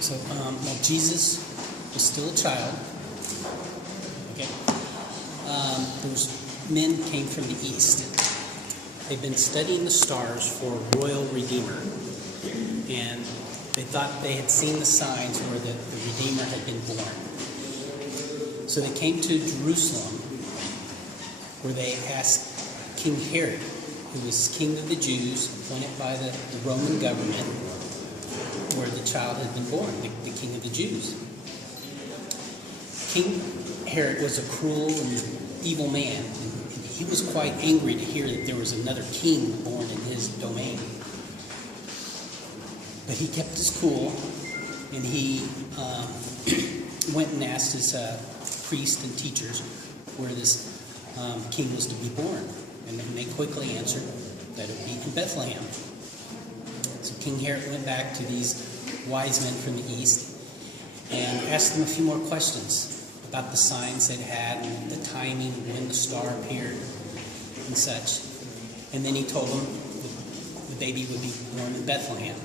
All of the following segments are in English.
So, while Jesus was still a child, okay, those men came from the east. They'd been studying the stars for a royal redeemer, and they thought they had seen the signs where the redeemer had been born. So they came to Jerusalem, where they asked King Herod, who was king of the Jews, appointed by the Roman government, where the child had been born, the king of the Jews. King Herod was a cruel and evil man, and he was quite angry to hear that there was another king born in his domain. But he kept his cool, and he went and asked his priests and teachers where this king was to be born. And they quickly answered that it would be in Bethlehem. So King Herod went back to these wise men from the east and asked them a few more questions about the signs they'd had and the timing, when the star appeared and such. And then he told them the baby would be born in Bethlehem.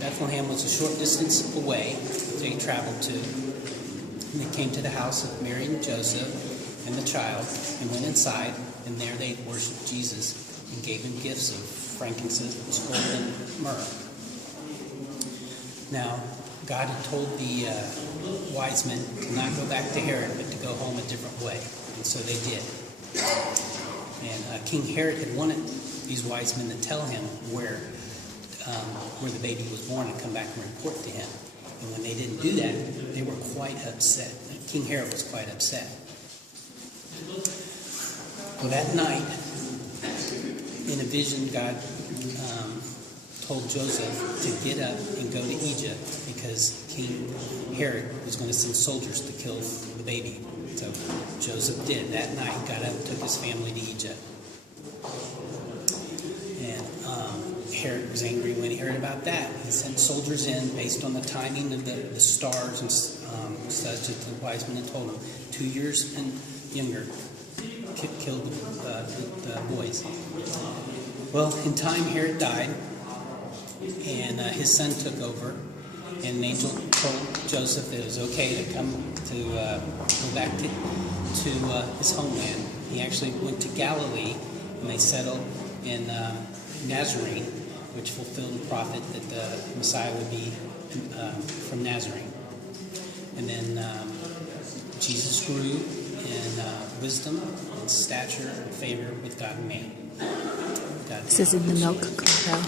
Bethlehem was a short distance away they traveled to. And they came to the house of Mary and Joseph and the child and went inside, and there they worshiped Jesus and gave him gifts of frankincense, gold, and myrrh. Now, God had told the wise men to not go back to Herod, but to go home a different way. And so they did. And King Herod had wanted these wise men to tell him where the baby was born and come back and report to him. And when they didn't do that, they were quite upset. King Herod was quite upset. Well, that night, in a vision, God told Joseph to get up and go to Egypt because King Herod was going to send soldiers to kill the baby. So Joseph did. That night, got up and took his family to Egypt. And Herod was angry when he heard about that. He sent soldiers in based on the timing of the stars and such to the wise men and told them 2 years and younger killed the boys. Well, in time, Herod died, and his son took over, and an angel told Joseph that it was okay to come to go back to his homeland. He actually went to Galilee, and they settled in Nazarene, which fulfilled the prophet that the Messiah would be from Nazarene. And then Jesus grew in wisdom and stature and favor with God and man. This is in the milk grotto.